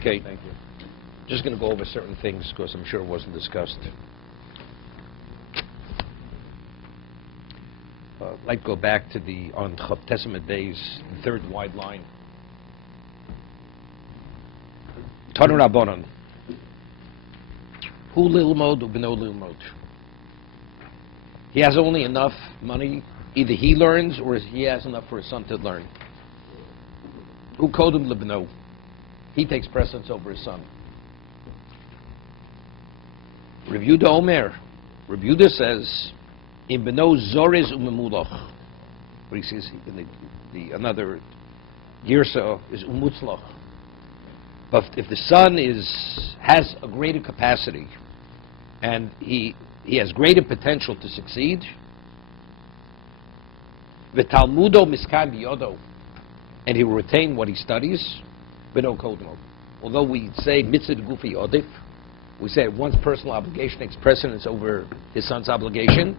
Okay. Thank you. Just going to go over certain things because I'm sure it wasn't discussed. I'd like to go back to on Chav Testament days, the third wide line. Tanu Rabbanon. Hu lilmod ubno lilmod. He has only enough money, either he learns or he has enough for his son to learn. Hu kodem libno. He takes precedence over his son. Rav Yehuda Omer. Rav Yehuda says, "In beno zoriz umemulach." What he says in the another girsa is umutzlach. But if the son has a greater capacity and he has greater potential to succeed, v'talmudo miskan biyodo, and he will retain what he studies, beno kodmo. Although we say mitzvah gufi odif, we say one's personal obligation takes precedence over his son's obligation.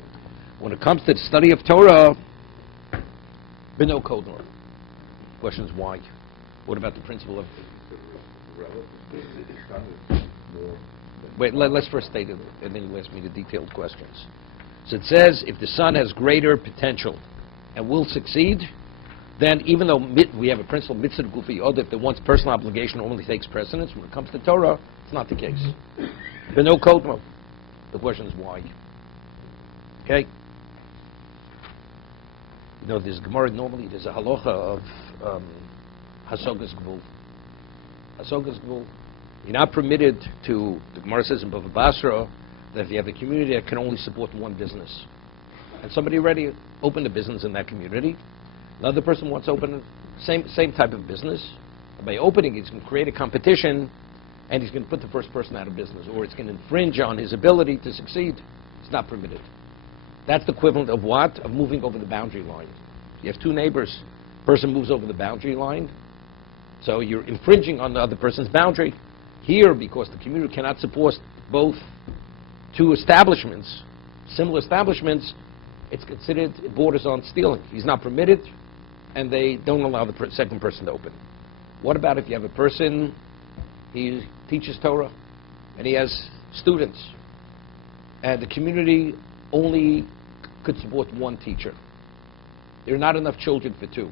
When it comes to the study of Torah, beno kodmo. Question is why? What about the principle of? Wait, let's first state it, and then you ask me the detailed questions. So it says, if the son has greater potential and will succeed, then even though we have a principle, mitzvah gufi odif, that one's personal obligation only takes precedence, when it comes to Torah, it's not the case. Beno kodmo. The question is why. Okay? You know, there's Gemara, normally there's a halacha of hasogas gvul. Hasogas gvul. You're not permitted to, the Gemara says in Bava Basra, that if you have a community that can only support one business, and somebody already opened a business in that community, another person wants to open the same type of business, and by opening it, he's going to create a competition, and he's going to put the first person out of business, or it's going to infringe on his ability to succeed. It's not permitted. That's the equivalent of what? Of moving over the boundary line. You have two neighbors. Person moves over the boundary line, so you're infringing on the other person's boundary. Here, because the community cannot support both two establishments, similar establishments, it's considered, it borders on stealing. He's not permitted, and they don't allow the second person to open. What about if you have a person, he teaches Torah, and he has students, and the community only could support one teacher? There are not enough children for two.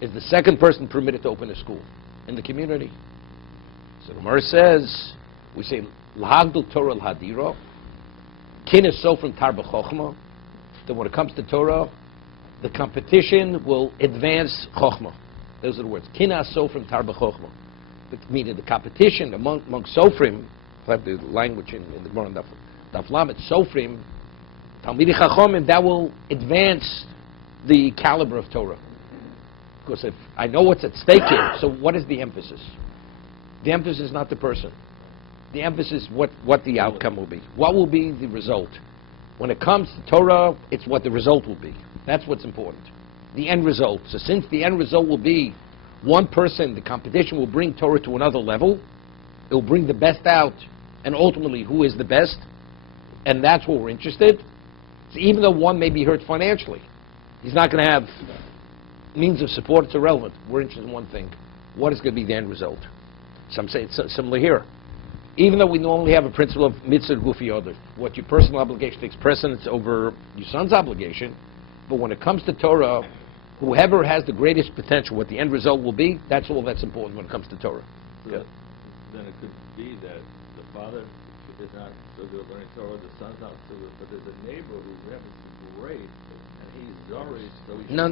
Is the second person permitted to open a school in the community? So the Gemara says, we say, L'hagdul Torah l'hadira, kin is so from tar b'chochma, that when it comes to Torah, the competition will advance chochma. Those are the words. Kin is so from tar b'chochma. Meaning the competition among sofrim, I have the language in the Gemara Daf Lamed, sofrim, Talmidei Chachomim, that will advance the caliber of Torah. Because if I know what's at stake here, so what is the emphasis? The emphasis is not the person. The emphasis is what the outcome will be. What will be the result? When it comes to Torah, it's what the result will be. That's what's important. The end result. So since the end result will be one person, the competition will bring Torah to another level, it will bring the best out, and ultimately who is the best, and that's what we're interested. So even though one may be hurt financially, he's not going to have means of support, it's irrelevant. We're interested in one thing. What is going to be the end result? Some say it's similar here. Even though we normally have a principle of mitzvah gufi odif, what your personal obligation takes precedence over your son's obligation, but when it comes to Torah, whoever has the greatest potential, what the end result will be, that's all that's important when it comes to Torah. So Yeah. then it could be that the father is not so good at learning Torah, the son's not so good, but there's a neighbor who's having some great, and he's already so he should No.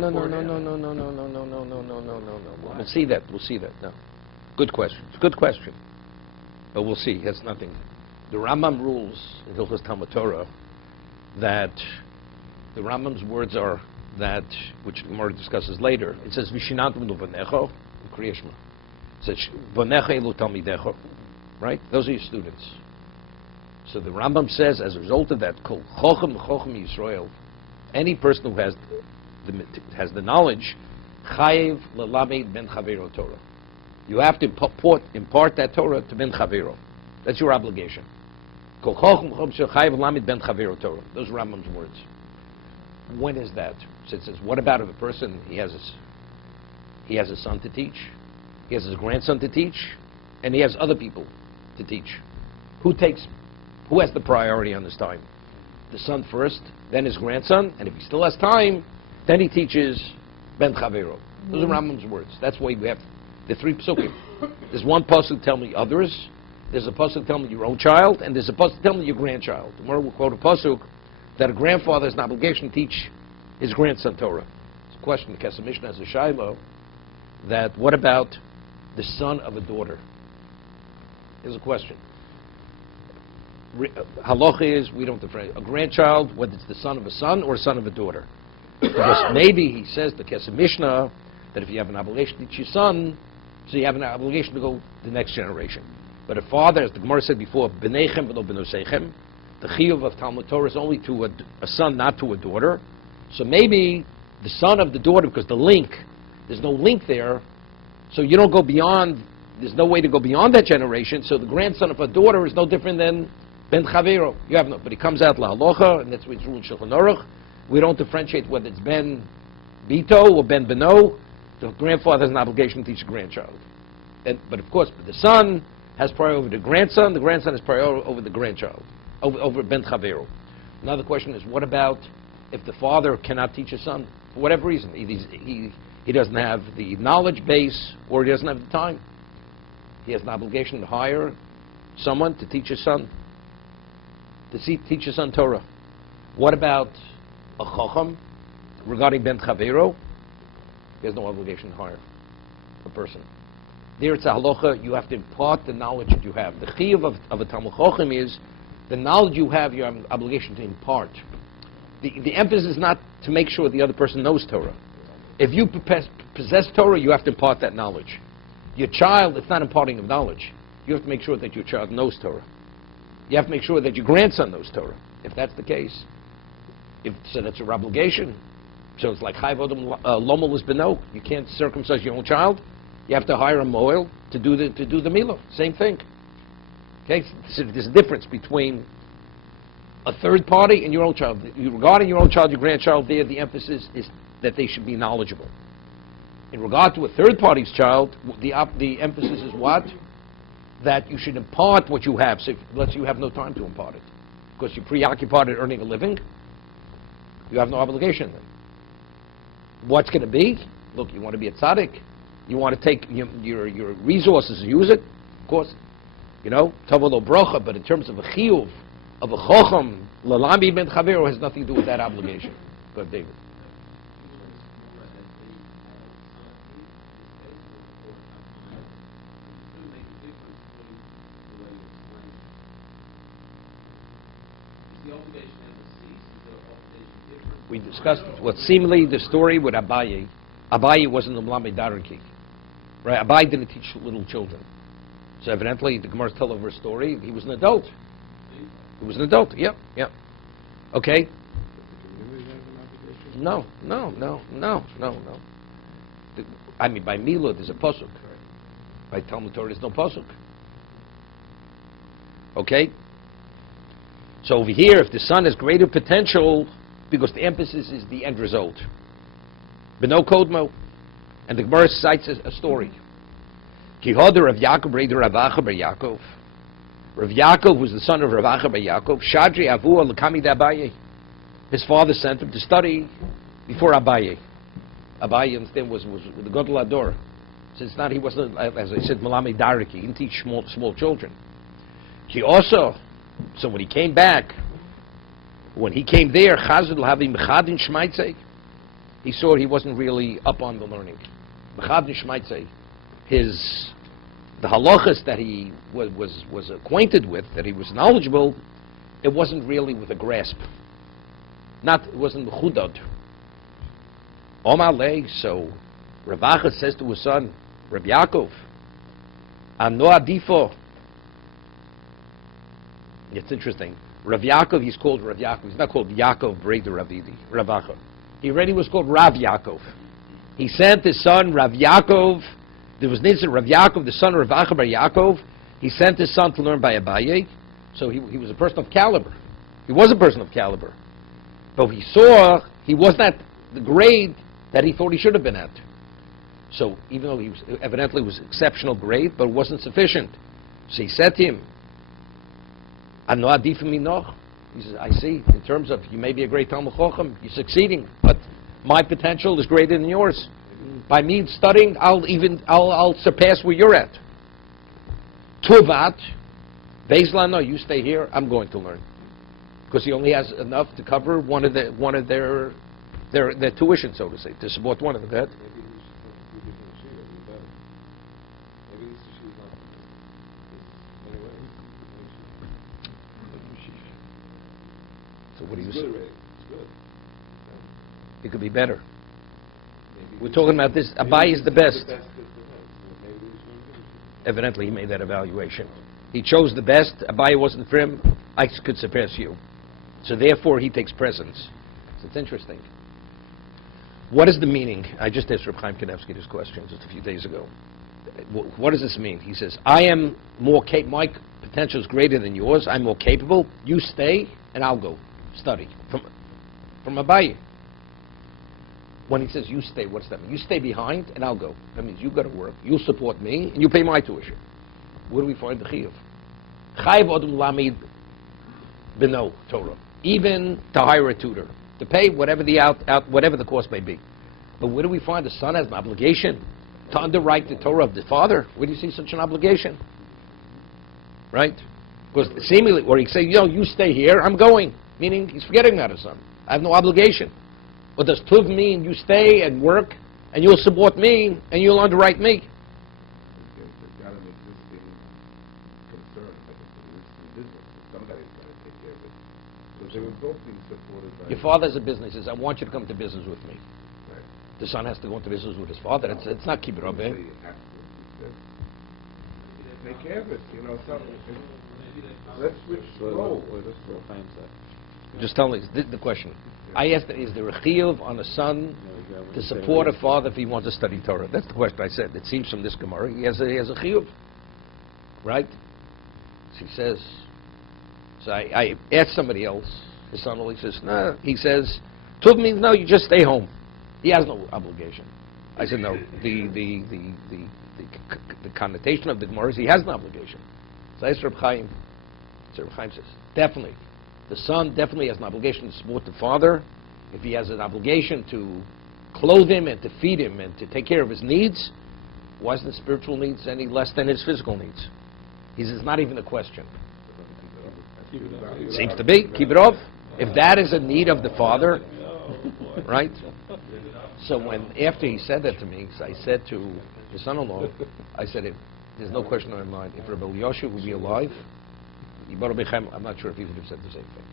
We'll see that. No. Good question. It's a good question. But we'll see. It has nothing. The Rambam rules in Hilchos Talmud Torah that the Rambam's words are that, which Gemara discusses later, it says, Vishinantum lo v'necho, in Kriya Shema. It says, V'necha elu talmidecho. Right? Those are your students. So the Rambam says, as a result of that, Kol chochem chochem Yisrael, any person who has the knowledge, chayev lelamed ben chavero Torah. You have to impart that Torah to ben chavero. That's your obligation. Kol chochem chayev lelamed ben chavero Torah. Those are Rambam's words. When is that? So it says, what about if a person, he has a son to teach, he has his grandson to teach, and he has other people to teach. Who has the priority on this time? The son first, then his grandson, and if he still has time, then he teaches Ben Chavero. Those are Rambam's words. That's why we have the three psukim. There's one pasuk tell me others, there's a pasuk tell me your own child, and there's a pasuk tell me your grandchild. Tomorrow we'll quote a pasuk that a grandfather has an obligation to teach his grandson Torah. It's a question, the Kesef Mishnah has a shiloh, that what about the son of a daughter? Here's a question. Halacha is, we don't differentiate. A grandchild, whether it's the son of a son or a son of a daughter. Because maybe, he says, the Kesef Mishnah, that if you have an obligation to teach your son, so you have an obligation to go to the next generation. But a father, as the Gemara said before, b'neichem v'lo b'nosechem, the chiyuv of Talmud Torah is only to a son, not to a daughter. So maybe the son of the daughter, because the link, there's no link there, so you don't go beyond, there's no way to go beyond that generation, so the grandson of a daughter is no different than Ben Chavero. You have no, but he comes out la halacha, and that's what it's ruled Shulchan Aruch. We don't differentiate whether it's Ben Bito or Ben Beno. The grandfather has an obligation to teach the grandchild. But of course, the son has priority over the grandson has priority over the grandchild, over Ben Chavero. Another question is, what about if the father cannot teach his son, for whatever reason? He doesn't have the knowledge base, or he doesn't have the time. He has an obligation to hire someone to teach his son, teach his son Torah. What about a chacham regarding Ben Chavero? He has no obligation to hire a person. There it's a halacha, you have to impart the knowledge that you have. The chiyuv of a Talmud Chacham is the knowledge you have an obligation to impart. The emphasis is not to make sure the other person knows Torah. If you possess Torah, you have to impart that knowledge. Your child, it's not imparting of knowledge. You have to make sure that your child knows Torah. You have to make sure that your grandson knows Torah. If that's the case, so that's your obligation. So it's like chayv odom lomal beno. You can't circumcise your own child. You have to hire a moel to do the milah. Same thing. Okay, so there's a difference between a third party and your own child. Regarding your own child, your grandchild, there the emphasis is that they should be knowledgeable. In regard to a third party's child, the emphasis is what? That you should impart what you have. So let's say you have no time to impart it because you're preoccupied at earning a living. You have no obligation then. What's going to be? Look, you want to be a tzaddik. You want to take your resources and use it. Of course, tavolo brocha. But in terms of a chiyuv, of a chacham, lalami ben chavero has nothing to do with that obligation. Go ahead, David. We discussed what seemingly the story with Abaye. Abaye wasn't a Mlamed Daraki. Right? Abaye didn't teach little children. So evidently, the Gemara tells over a story, he was an adult. He was an adult, yep. Okay? No. I mean, by Milah, there's a pasuk. By Talmud Torah, there's no pasuk. Okay? So over here, if the son has greater potential, because the emphasis is the end result. Beno Kodmo. And the Gemara cites a story. Kihoder Rav Yaakov Reider Rav Acha bar Yaakov. Rav Yaakov was the son of Rav Acha bar Yaakov. Shadri Avua L'Kami Abaye. His father sent him to study before Abaye. Abaye, understand, was the Gadol Ador. So it's not, he wasn't, as I said, Malami Dariki. He didn't teach small children. He also, so when he came back, when he came there, he saw he wasn't really up on the learning. The halachas that he was acquainted with, that he was knowledgeable, it wasn't really with a grasp. It wasn't mechudad. Omalei, so Rav Acha says to his son, Rav Yaakov, Ano Adifo. It's interesting. Rav Yaakov, he's called Rav Yaakov. He's not called Yaakov Breder Ravidi, Rav Acha. He already was called Rav Yaakov. He sent his son Rav Yaakov. There was Nitzah Rav Yaakov, the son of Rav Acha bar Yaakov. He sent his son to learn by Abaye. So he was a person of caliber. He was a person of caliber. But he saw he was not the grade that he thought he should have been at. So even though he was evidently was exceptional grade, but it wasn't sufficient. So he said to him, "Ano adif minoch." He says, "I see. In terms of you may be a great Talmud Chacham, you're succeeding, but my potential is greater than yours. By me studying, I'll surpass where you're at. Tuvat, Bezlan, no, you stay here. I'm going to learn, because he only has enough to cover one of their tuition, so to say, to support one of them." Go ahead. So what do you say? It could be better. We're talking about this. Abai is the best. Evidently, he made that evaluation. He chose the best. Abai wasn't for him. I could surpass you. So therefore, he takes precedence. So it's interesting. What is the meaning? I just asked Reb Chaim Kanievsky this question just a few days ago. What does this mean? He says, I am more capable. My potential is greater than yours. I'm more capable. You stay, and I'll go study. From Abai. When he says you stay, what's that mean? You stay behind and I'll go. That means you got to work. You'll support me and you pay my tuition. Where do we find the chiyuv? Chayiv odom lamid beno Torah. Even to hire a tutor, to pay whatever whatever the cost may be. But where do we find the son has an obligation to underwrite the Torah of the father? Where do you see such an obligation? Right? Because seemingly, or he say, you stay here, I'm going. Meaning he's forgetting that his son. I have no obligation. Or does tuv mean you stay and work, and you'll support me, and you'll underwrite me? There's got an existing concern, like an existing business. Somebody's got to take care of it. So they were both being supported by... Your father has a business. He says, I want you to come to business with me. Right. The son has to go into business with his father. It's not keep it up, eh? You have to. Take care of it, something. Let's switch roles. Just tell me the question. I asked, is there a chiyuv on a son to support a father if he wants to study Torah? That's the question I said. It seems from this Gemara, he has a chiyuv. Right? So he says, so I asked somebody else, his son-in-law, he says, no. He says, tuv means no, you just stay home. He has no obligation. I said, no. The connotation of the Gemara is he has an obligation. So I asked Reb Chaim. So Reb Chaim says, definitely. The son definitely has an obligation to support the father. If he has an obligation to clothe him and to feed him and to take care of his needs, why isn't the spiritual needs any less than his physical needs? He says, it's not even a question. Seems to be. Keep it off. If that is a need of the father, right? So after he said that to me, I said to his son-in-law, I said, there's no question in my mind, if Rabbi Yoshe would be alive, I'm not sure if he would have said the same thing.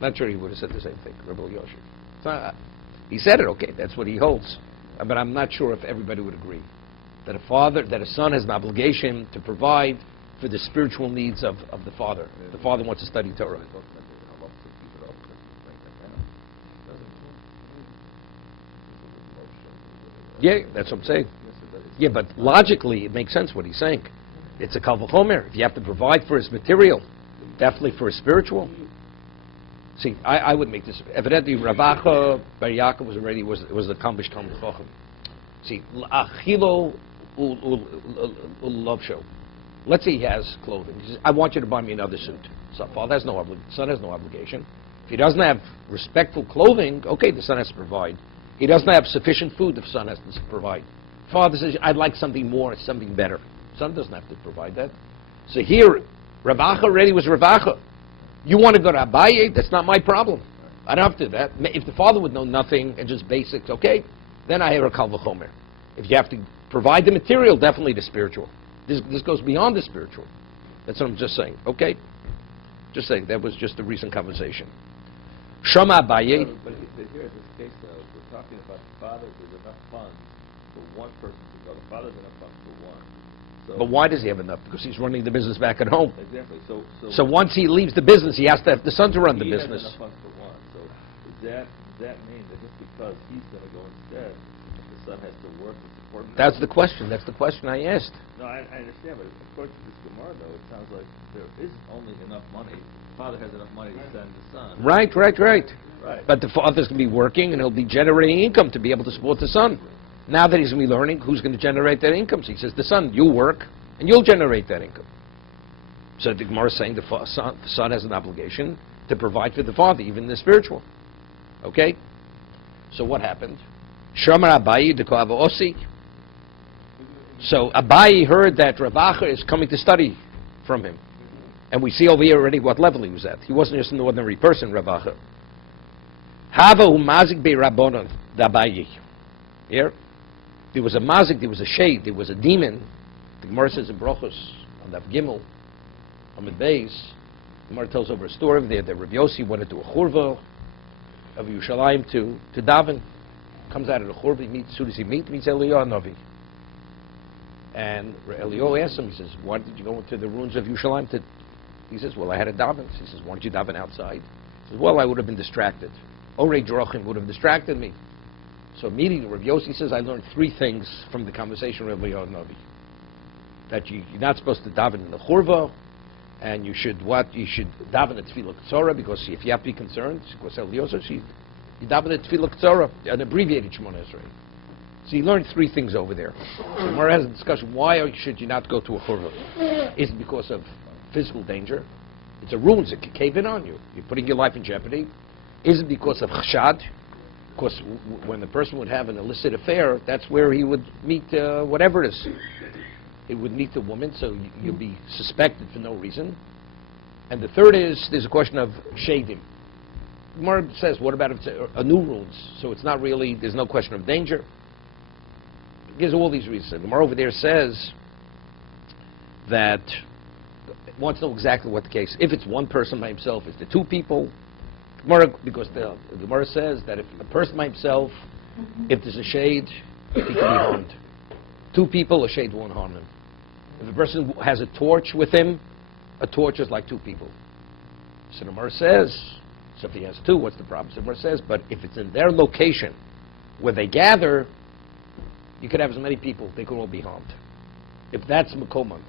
Not sure he would have said the same thing, Rabbi Yoshe. He said it, okay, that's what he holds. But I'm not sure if everybody would agree. That a son has an obligation to provide for the spiritual needs of the father. The father wants to study Torah. Yeah, that's what I'm saying. Yeah, but logically it makes sense what he's saying. It's a kal v'chomer. If you have to provide for his material, definitely for his spiritual. See, I would make this. Evidently, Ravacha Bar Yaakov was the accomplished Talmud Chacham. See, achilo ulovsho. Let's say he has clothing. He says, I want you to buy me another suit. So father has son has no obligation. If he doesn't have respectful clothing, okay, the son has to provide. He doesn't have sufficient food, the son has to provide. Father says, I'd like something more, something better. Son doesn't have to provide that. So here, Ravacha already was Ravacha. You want to go to Abaye, that's not my problem. I don't have to do that. If the father would know nothing and just basics, okay, then I have a kal v'chomer. If you have to provide the material, definitely the spiritual. This goes beyond the spiritual. That's what I'm just saying. Okay? Just saying, that was just a recent conversation. Shama Abaye. But here in this case, we're talking about the father, there's enough funds for one person to go. The father has enough funds for one. So But why does he have enough? Because he's running the business back at home. Exactly. So once he leaves the business, he has to have the son to run the he business. has enough funds for one. So does that mean that just because he's going to go instead, the son has to work and support him? That's the question. That's the question I asked. No, I understand, but according to this Gemara, though, it sounds like there is only enough money. The father has enough money to send the son. Right. Right. But the father's going to be working, and he'll be generating income to be able to support the son. Now that he's going to be learning, who's going to generate that income? So he says, the son, you'll work, and you'll generate that income. So the Gemara is saying the son has an obligation to provide for the father, even in the spiritual. Okay? So what happened? Shamar Abayi de Koava Osi. So Abayi heard that Rav Acha is coming to study from him. And we see over here already what level he was at. He wasn't just an ordinary person, Rav Acha. Hava umazik be Rabbonon d'Abayi. Here? There was a mazik, there was a shade, there was a demon. The Gemara says in Brochus, on Daf Gimel, on the Beis, the Gemara tells over a story over there that Rav Yossi went into a churva of Yerushalayim to daven. Comes out of the churva, he meets, as soon as he meets Eliyahu Novi. And Eliyahu asks him, he says, why did you go into the ruins of Yerushalayim? He says, well, I had a daven. He says, why don't you daven outside? He says, well, I would have been distracted. Orei Drachim would have distracted me. So immediately, Rav Yossi says, I learned 3 things from the conversation with Eliyahu Novi. That you're not supposed to daven in the churva, and you should daven at Tefillah K'tzorah, because if you have to be concerned, because Eliyahu says, you daven at Tefillah K'tzorah, an abbreviated Shemona Esrei. So he learned 3 things over there. So Gemara has a discussion, why should you not go to a churva? Is it because of physical danger? It's a ruins, it can cave in on you. You're putting your life in jeopardy. Is it because of chashad? Because when the person would have an illicit affair, that's where he would meet whatever it is. He would meet the woman, so you'll be suspected for no reason. And the third is, there's a question of shadim. Gemara says, what about if it's a new ruins? So it's not really, there's no question of danger. It gives all these reasons. Gemara over there says that it wants to know exactly what the case. If it's one person by himself, is it 2 people? Because the Gemara says that if a person by himself, if there's a shade, he can be harmed. 2 people, a shade won't harm him. If a person has a torch with him, a torch is like 2 people. So the Gemara says, so if he has 2, what's the problem? So the Gemara says, but if it's in their location where they gather, you could have as many people, they could all be harmed. If that's Makoman.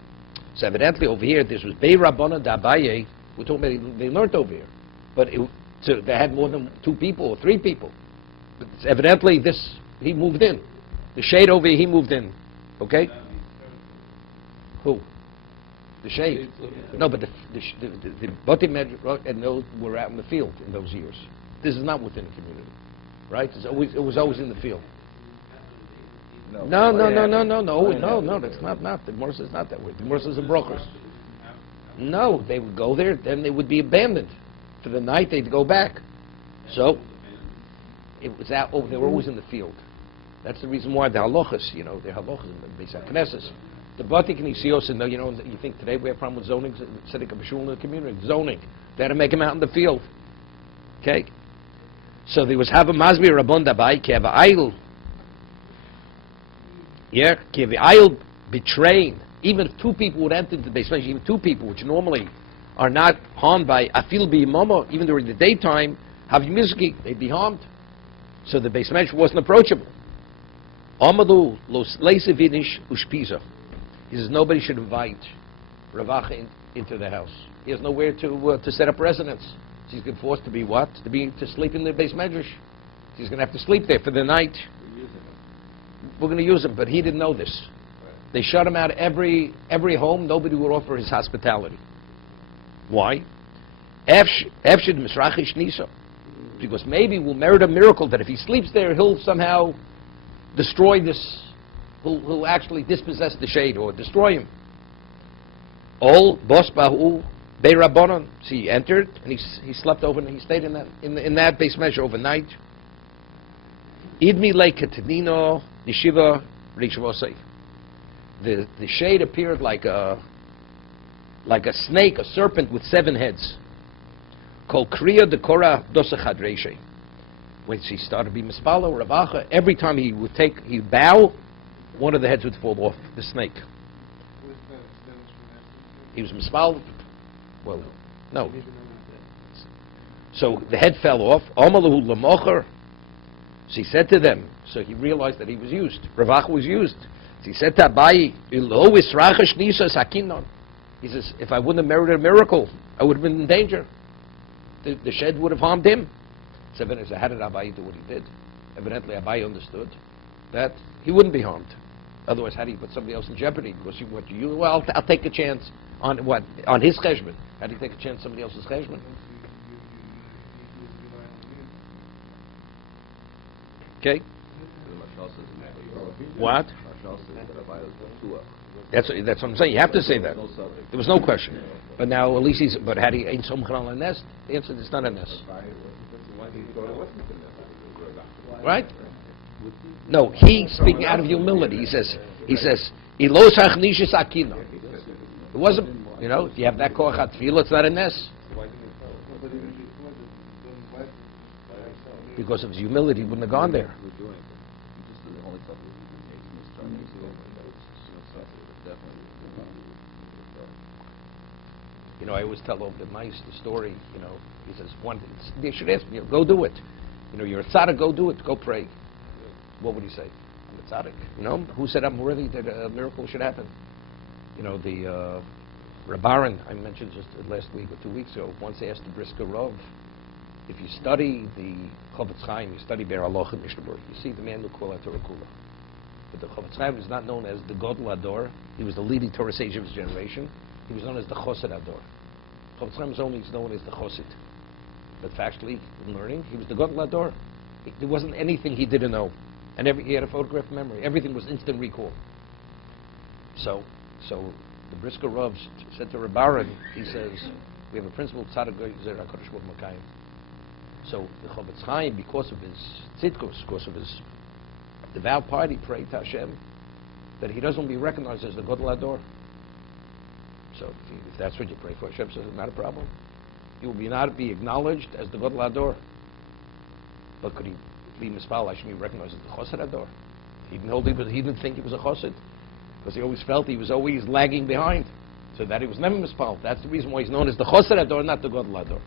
So evidently over here, this was Bei Rabbana D'Abaye, we're talking about they learned over here. But so they had more than 2 people or 3 people. But evidently he moved in. The shade over here, he moved in. Okay? Who? The shade. No, but the Bati Medrash and those were out in the field in those years. This is not within the community. Right? It was always in the field. No, that's not. The Gemara says not that way. The Gemara says in Brokers. No, they would go there, then they would be abandoned. For the night, they'd go back. So, it was out, they were always in the field. That's the reason why the halachas, the halachas in the Beis HaKnesses. The Bati Knesiyos, you think today we have a problem with zoning, setting up a shul in the community, zoning. They had to make them out in the field. Okay? So there was Hava Mazbi Rabban Dabai, Keva Eil. Yeah, Keva Eil betraying. Even if 2 people would enter the basement, even 2 people, which normally are not harmed by afil b'imama, even during the daytime, havi mizki, they'd be harmed. So the basement wasn't approachable. Amadu los leisevinish ushpiza. He says nobody should invite Rav Acha into the house. He has nowhere to set up residence. So he's forced to be what? To sleep in the base medrash. He's going to have to sleep there for the night. We're going to use him, but he didn't know this. They shut him out every home. Nobody would offer his hospitality. Why? Because maybe we'll merit a miracle that if he sleeps there, he'll somehow destroy this. He'll actually dispossess the shade or destroy him. All bos bahu bei rabbanon. So he entered and he slept over and he stayed in that base measure overnight. Idmi leikatanino nishiva rishvosei. The shade appeared like a snake, a serpent with 7 heads. Called Kriya Dekora Dosachad Reishe. When she started to be Mispala, Rav Acha, every time he'd bow, one of the heads would fall off, the snake. He was Mispala. Well, no. So the head fell off. Amalahu Lamocher. So he said to them, so he realized that he was used. Rav Acha was used. So he said to Abayi, Ilo Israchash Nisa Sakinon. He says, if I wouldn't have merited a miracle, I would have been in danger. The shed would have harmed him. So how did Abayi do what he did? Evidently, Abayi understood that he wouldn't be harmed. Otherwise, how do you put somebody else in jeopardy? Because well, I'll take a chance on what? On his cheshbon. How do you take a chance on somebody else's cheshbon? Okay. What? That's what I'm saying. You have to say that. There was no question. But now, at least but had he ain't somchar on a nest? The answer is it's not a nest. Right? No, he's speaking out of humility. He says, Ilos hachnishis akino. It wasn't, if you have that koach atfila, it's not a nest. Because of his humility, he wouldn't have gone there. I always tell over the mice the story, he says, they should ask me, go do it. You're a tzaddik, go do it, go pray. What would he say? I'm a tzaddik. Who said I'm worthy that a miracle should happen? The Rabbaran, I mentioned just last week or 2 weeks ago, once asked the Brisker Rav, if you study the Chofetz Chaim, you study Be'er Halacha Mishnah Berurah, you see the man who called out Torah Kula. But the Chofetz Chaim is not known as the Gadol Ador. He was the leading Torah sage of his generation. He was known as the Chosed Ador. Chofetz Chaim is only known as the Chosid. But factually, in learning, he was the Gadol Ador. There wasn't anything he didn't know. And he had a photographic memory. Everything was instant recall. So the Brisker Rav said to Rabbaran, he says, we have a principle, Tzaddik Zer HaKadosh Baruch Hu Makayim. So the Chofetz Chaim, because of his tzidkus, because of his devout piety, prayed to Hashem that he doesn't be recognized as the Gadol Ador. So if that's what you pray for, Hashem says it's not a problem. He will not be acknowledged as the Gadol Ador. But could he be mispal? I should be recognized as the Chosed Ador. He didn't think he was a Chosid, because he always felt he was always lagging behind. So that he was never mispal. That's the reason why he's known as the Chosed Ador, not the Gadol Ador.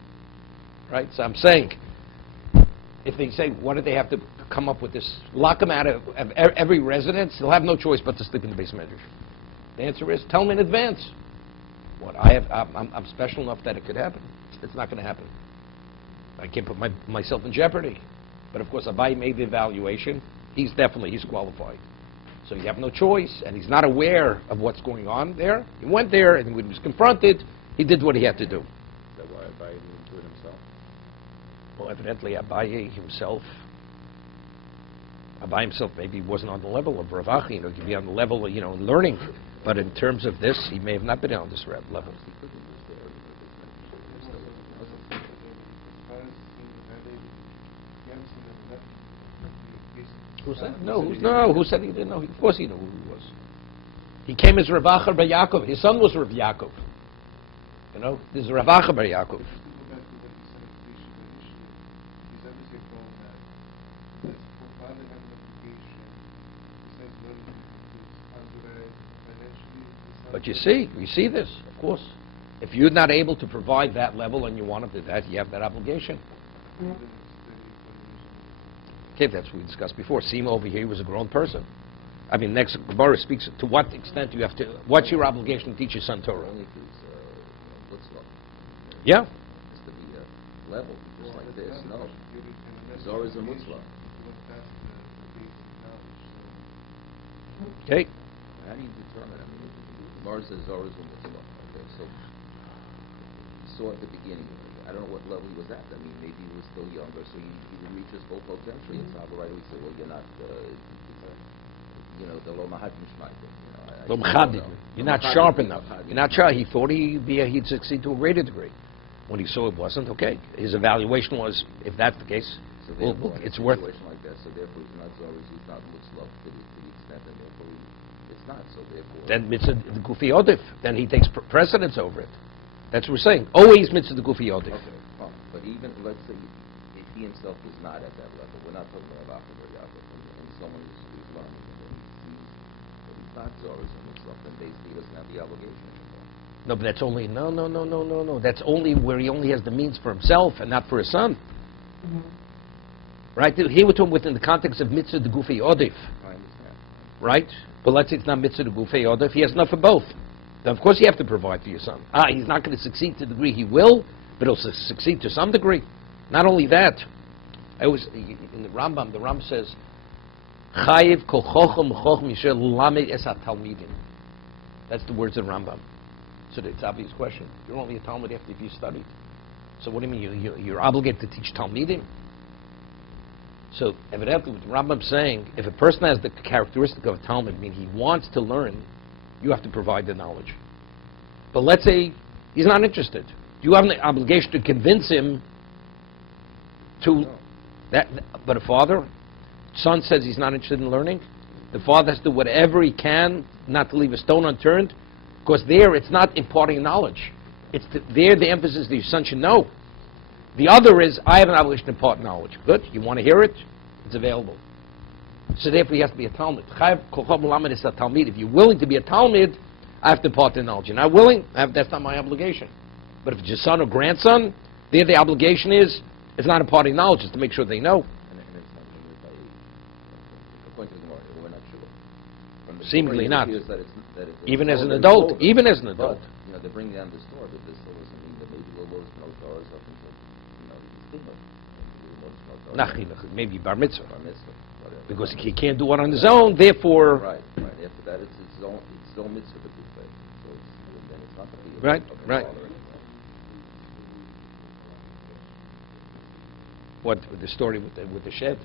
Right? So I'm saying, if they say, what do they have to come up with this? Lock him out of every residence, he'll have no choice but to sleep in the basement. The answer is, tell him in advance. I'm special enough that it could happen. It's not going to happen. I can't put myself in jeopardy. But of course, Abai made the evaluation. He's qualified. So you have no choice, and he's not aware of what's going on there. He went there, and when he was confronted, he did what he had to do. Is that why Abai didn't do it himself? Well, evidently, Abai himself maybe wasn't on the level of Rav Achi. He could be on the level of, learning. But in terms of this, he may have not been on this level. Who said? No, who said he didn't know? Of course he knew who he was. He came as Rav Acher Bar Yaakov. His son was Rav Yaakov. This is Rav Acher Bar Yaakov. But we see this, of course. If you're not able to provide that level and you want to do that, you have that obligation. Okay, that's what we discussed before. Sima over here was a grown person. I mean, next Gemara speaks to what extent you have to. What's your obligation to teach your son Torah? Only if it's yeah. It's to be a level, just like this. No, Zohar is a mitzvah. Okay. How do you determine? I mean, Gemara says Zohar is a mitzvah. Okay, so you saw at the beginning. I don't know what level he was at. I mean, maybe he was still younger, so he didn't reach his full potential. And Tzav right away said, well, you're not, the lo mahadim shmaita. Lo mahadim. You're not sharp enough. You're not sharp. He thought he'd succeed to a greater degree. When he saw it wasn't, okay. His evaluation was, if that's the case, so it's worth it. Like that, so therefore he's not Zohar, he's not mitzvah to the extent that therefore it's not. So therefore... Then mitzvah the gufi odif. Then he takes precedence over it. That's what we're saying. Always mitzvah the gufi odif. Okay, but even, let's say, if he himself is not at that level, we're not talking about and someone who's learning, and he's not Zohar and himself, then basically he doesn't have the obligation. No, but that's only, no. That's only where he only has the means for himself and not for his son. Mm-hmm. Right? Here we're talking within the context of mitzvah the gufi odif. I understand. Right? But let's say it's not mitzvah the gufi odif. He has enough for both. Then of course you have to provide for your son. He's not going to succeed to the degree he will, but he'll succeed to some degree. Not only that, in the Rambam says, Chayiv kol chochem chochem yisher lamed es ha-talmidim. That's the words of Rambam. So it's an obvious question. You're only a Talmud after you studied. So what do you mean? You're obligated to teach Talmidim? So evidently what Rambam's saying, if a person has the characteristic of a Talmud, I mean he wants to learn, you have to provide the knowledge. But let's say he's not interested. You have an obligation to convince him to that. But a father, son says he's not interested in learning. The father has to do whatever he can not to leave a stone unturned, because there it's not imparting knowledge. There the emphasis is the son should know. The other is, I have an obligation to impart knowledge. Good, you want to hear it? It's available. So therefore he has to be a Talmud. If you're willing to be a Talmud, I have to impart the knowledge. You're not willing? That's not my obligation. But if it's your son or grandson, there the obligation is, it's not imparting knowledge, it's to make sure they know. According to the Gemara, we're not sure. From the Seemingly story, it not. appears that it's Even as an Torah, adult. Torah. Even as an adult. But, you know, they bring down the story, but this still doesn't mean that maybe there was no Torah or something. So, you know, it's still Maybe bar mitzvah. Bar mitzvah, whatever. Because he can't do it on his own, therefore... Right. After that, it's his own mitzvah to do faith. So then it's not going to be Right. What, the story with the shed?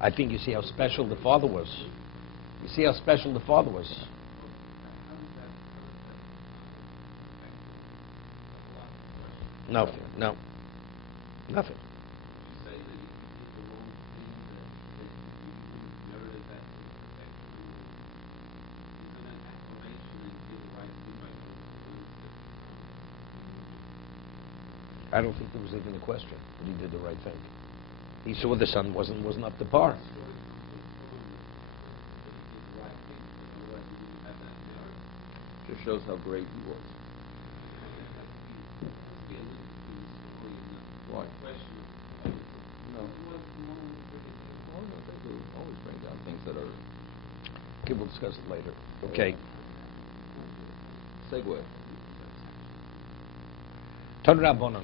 I think you see how special the father was. You see how special the father was. No, nothing. I don't think there was even a question, but he did the right thing. He saw the son wasn't up to par. Just shows how great he was. Why? No. They do always bring down things that are... Okay, we'll discuss it later. Okay. Segue. Tan Rabbanan.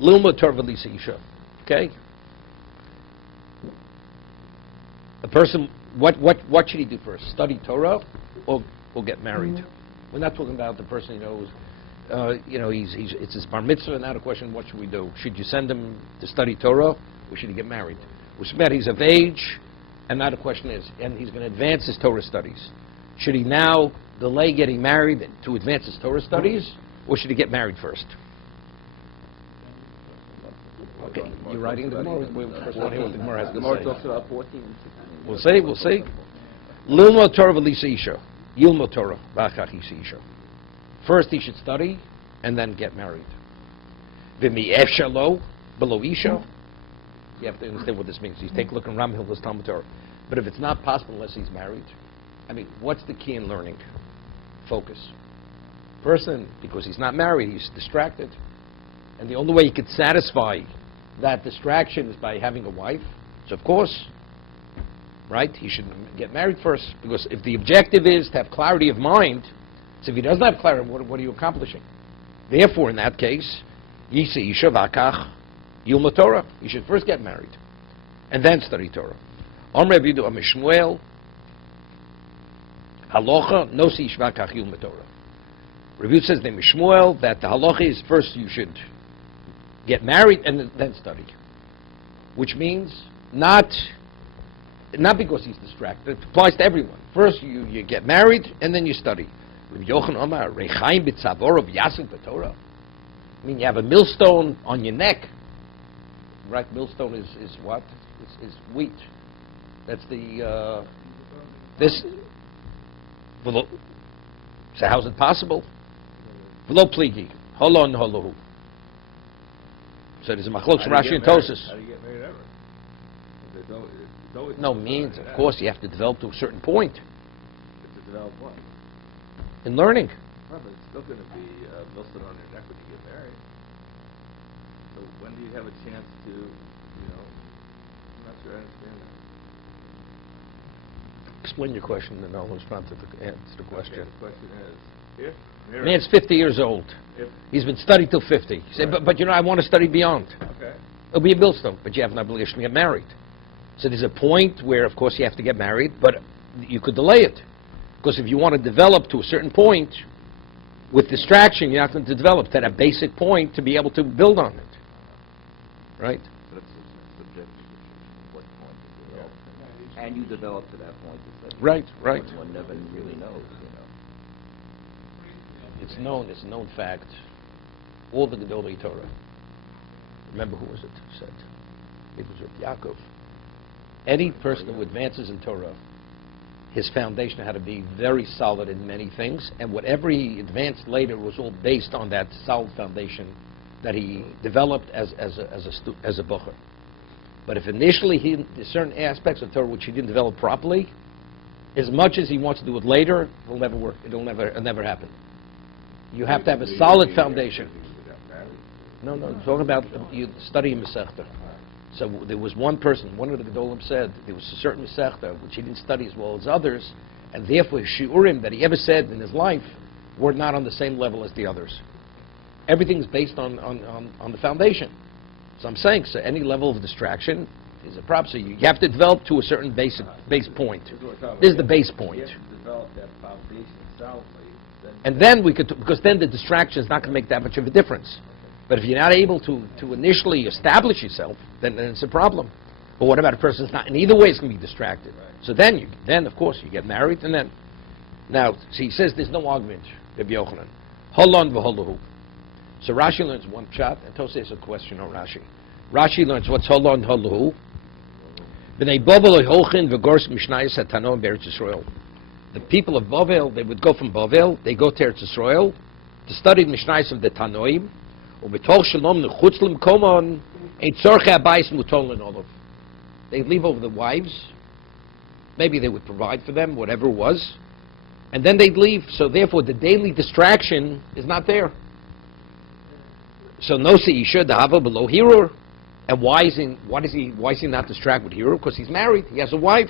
Lilma Torvalisa Isha. Okay? A person, what should he do first? Study Torah or get married? We're not talking about the person, it's his bar mitzvah, not a question, what should we do? Should you send him to study Torah or should he get married? He's of age, and now the question is, and he's going to advance his Torah studies. Should he now delay getting married to advance his Torah studies, or should he get married first? Okay, you're writing the Gemara. We first want to hear what the Gemara has to say. Gemara talks about 14 and 16. We'll see. Lilmo Torah v'lisa isha. Yilmo Torah v'achach isha. First he should study, and then get married. V'mi efshalo below isha. You have to understand what this means. You take a look in Ram Hill's Talmud Torah. But if it's not possible unless he's married, what's the key in learning? Focus. Person, because he's not married, he's distracted. And the only way he could satisfy that distraction is by having a wife. So of course, right, he should get married first. Because if the objective is to have clarity of mind, so if he doesn't have clarity, what are you accomplishing? Therefore, in that case, Yisi Isha Vakach Yilma Torah. You should first get married and then study Torah. Amr Rabbi Shmuel Halacha Nosi Ish Vakach Yilma Torah. Review says name is Shmuel that the halacha is first you should get married and then study, which means not because he's distracted. It applies to everyone. First you get married and then you study. You have a millstone on your neck, right? Millstone is what? Is wheat. That's the this. So how's it possible? V'lo pligi, holon holohu. So there's a machlokes Rashi and Tosas. How do you get married ever? It's always No means, of course, you have to develop to a certain point to develop what? in learning. Well, but it's still going to be millstone on your neck when you get married. So when do you have a chance to, I'm not sure I understand that. Explain your question, and I'll respond to answer the question. Okay, the question is, if Man's 50 years old. If, He's been studying till 50. He said, Right. but I want to study beyond. okay. It'll be a millstone, but you have an obligation to get married. So there's a point where, of course, you have to get married, but you could delay it. Because if you want to develop to a certain point, with distraction, you're not going to develop to that basic point to be able to build on it. Right? So it's subjective. What point you develop. And you develop to that point. Right, right. One never really knows, It's a known fact. All the Gedolei Torah. Remember who was it who said? It was Rabbi Yaakov. Any person who advances in Torah, his foundation had to be very solid in many things, and whatever he advanced later was all based on that solid foundation that he developed as a bocher. But if initially there's certain aspects of Torah which he didn't develop properly, as much as he wants to do it later, it will never work. It'll never happen. You have to have a solid foundation. No, I'm talking about you studying Masechta. So there was one person, one of the Gedolim said, there was a certain Masechta which he didn't study as well as others, and therefore his shiurim that he ever said in his life were not on the same level as the others. Everything's based on the foundation. So I'm saying, so any level of distraction is a problem. So you have to develop to a certain base point. This is the base point. You have to develop that foundation itself. And then we could, because then the distraction is not going to make that much of a difference. But if you're not able to initially establish yourself, then it's a problem. But what about a person who's not in either way is going to be distracted? Right. So then of course you get married, and then now see, he says there's no argument. Rabbi Yochanan, holon v'holuhu. So Rashi learns one shot, and Tosei has a question on Rashi. Rashi learns what's holon holuhu. B'nei Bovel hochin v'gors mishnayos hatanom be'eretz Yisrael. The people of Bovel, they would go from Bovel, they go to Eretz Yisrael to study the mishnayos of the Tanoim. They'd leave over the wives. Maybe they would provide for them, whatever it was. And then they'd leave. So therefore, the daily distraction is not there. So no seisha dahava below hirur. And why is he not distracted with hirur? Because he's married. He has a wife.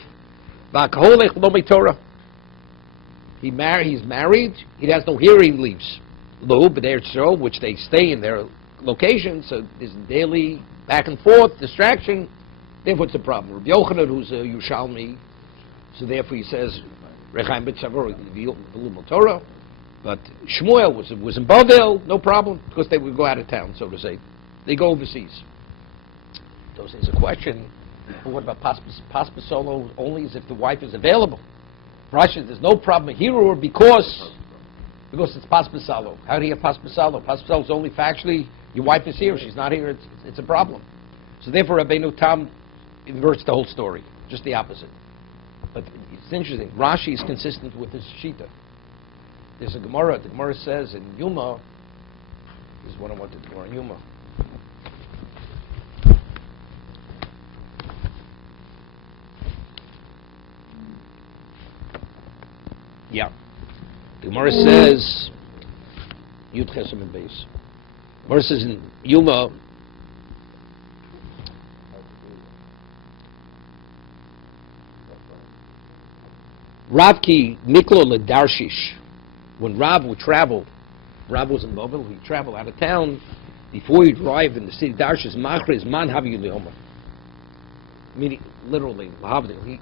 He's married. He has no hirur. He leaves. Which they stay in their location, so there's daily back and forth distraction. Therefore, it's a problem. Rabbi Yochanan, who's a Yushalmi, so therefore he says Rechaim b'Tzav Torah. But Shmuel was in Bavel, no problem, because they would go out of town, so to say. They go overseas. So there's a question. Well, what about paspas solo? Only as if the wife is available. Rashi, there's no problem here because it's paspas solo. How do you have paspas solo? Paspas solo is only factually your wife is here, she's not here. It's a problem. So therefore, Rabbeinu Tam inverts the whole story, just the opposite. But it's interesting. Rashi is consistent with his shita. There's a Gemara. The Gemara says in Yuma. This is what I wanted to Gemara in Yuma. Yeah. The Gemara says, Yud Chesam and Beis. Gemara says in Yuma, Ravki Miklo Ledarshish. When Rav would travel, Rav was in Bavel, he'd travel out of town. Before he'd arrive in the city, Darshish Machriz Man Havi Yudhiyoma. Meaning, literally,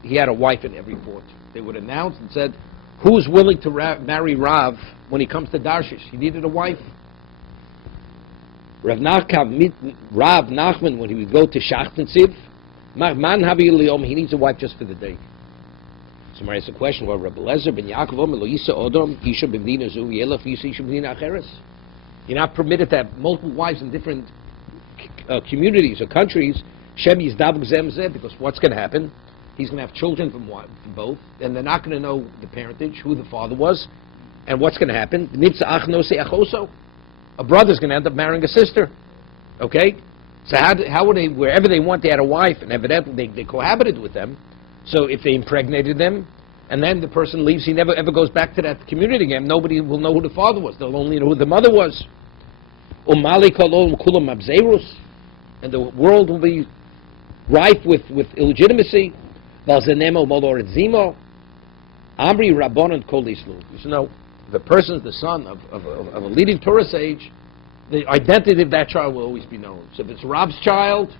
he had a wife in every port. They would announce and said, who's willing to marry Rav when he comes to Darshish? He needed a wife. Rav Nachman, when he would go to Shachtensiv, Man Havi Yudhiyoma, he needs a wife just for the day. So I ask a question, well, Rabbi Lezer ben Yaakov Lo Yisa Odom Isha B'Mdina Zu Yelach Yisa Isha B'Mdina Acheres. You're not permitted to have multiple wives in different communities or countries. Shem Yizdavuk Zem Zeh, because what's going to happen? He's going to have children from both, and they're not going to know the parentage, who the father was, and what's going to happen? Nitza Achnose Achoso. A brother's going to end up marrying a sister. Okay? So how would they, wherever they want, they had a wife, and evidently they cohabited with them. So if they impregnated them, and then the person leaves, he never ever goes back to that community again. Nobody will know who the father was. They'll only know who the mother was. And the world will be rife with illegitimacy. Amri Rabbanon Kol Islu. You know, if the person is the son of a leading Torah sage, the identity of that child will always be known. So if it's Rab's child,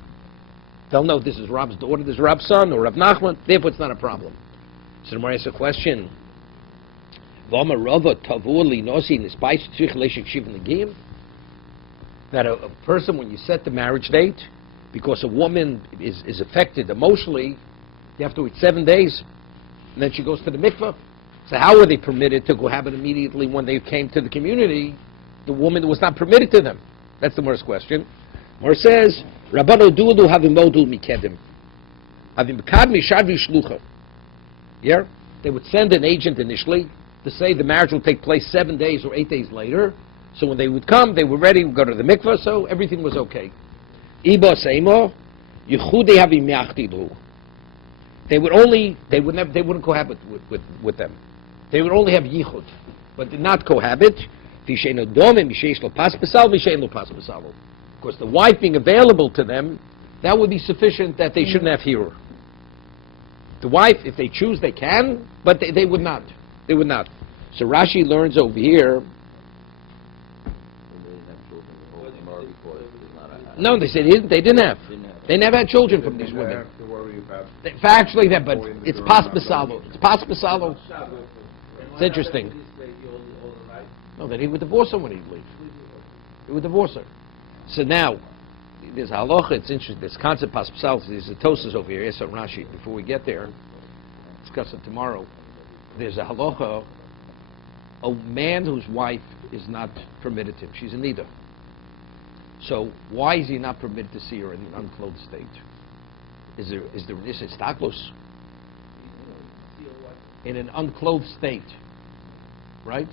They'll know this is Rab's daughter, this is Rab's son, or Rav Nachman. Therefore, it's not a problem. So the Gemara asks a question. That a person, when you set the marriage date, because a woman is affected emotionally, you have to wait 7 days, and then she goes to the mikveh. So how were they permitted to cohabit immediately when they came to the community? The woman was not permitted to them. That's the first question. Or says, Rabbanu du'lu havim modul mikedim. Havim kadmi shadvi shlucha. Yeah? They would send an agent initially to say the marriage will take place 7 days or 8 days later. So when they would come, they were ready, would go to the mikveh, so everything was okay. Iba seimo, yichudi havim yachtidu. They wouldn't cohabit with them. They would only have yichud, but did not cohabit. Because the wife being available to them, that would be sufficient that they shouldn't have hirur. The wife, if they choose, they can, but they would not. They would not. So Rashi learns over here. No, they said they didn't have. They never had children from these women. Have to worry about Factually, that, but it's paspasalo. It's paspasalo. It's interesting. No, then he would divorce her when he'd leave. He would divorce her. So now, there's halacha, it's interesting, this concept paspasalo, there's a tosas over here, yes, on Rashi, before we get there, discuss it tomorrow. There's a halacha, a man whose wife is not permitted to him, she's a nida. So why is he not permitted to see her in an unclothed state? Is there istaklos? In an unclothed state, right?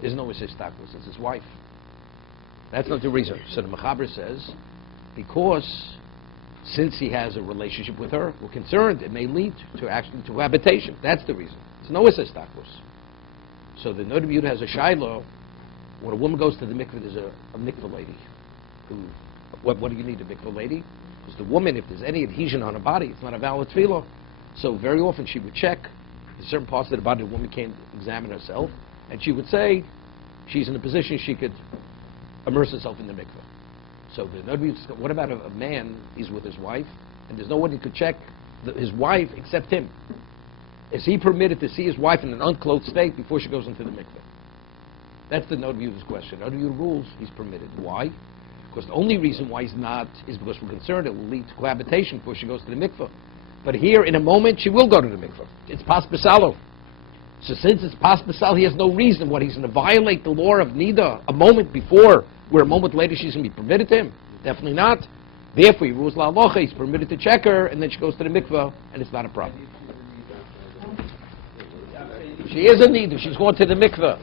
There's no istaklos, it's his wife. That's not the reason. So the Mechaber says, because since he has a relationship with her, we're concerned it may lead to actually to habitation. That's the reason. It's no istaklos. So the Nodab Yud has a shiloh. When a woman goes to the mikveh, there's a mikveh lady. What do you need, a mikveh lady? Because the woman, if there's any adhesion on her body, it's not a valid tefillah. So very often she would check certain parts of the body. The woman can't examine herself, and she would say she's in a position she could immerse herself in the mikveh. So the Nodab Yud, what about a man? He's with his wife, and there's no one who could check his wife except him. Is he permitted to see his wife in an unclothed state before she goes into the mikveh? That's the Nodab Yud's question. Nodab Yud rules he's permitted. Why? Because the only reason why he's not is because we're concerned it will lead to cohabitation before she goes to the mikveh. But here, in a moment, she will go to the mikveh. It's paspasalo. So since it's paspasal, he has no reason what he's going to violate the law of nida a moment before, where a moment later she's going to be permitted to him. Definitely not. Therefore, he rules la halacha, he's permitted to check her, and then she goes to the mikveh, and it's not a problem. She is a nida. She's going to the mikveh.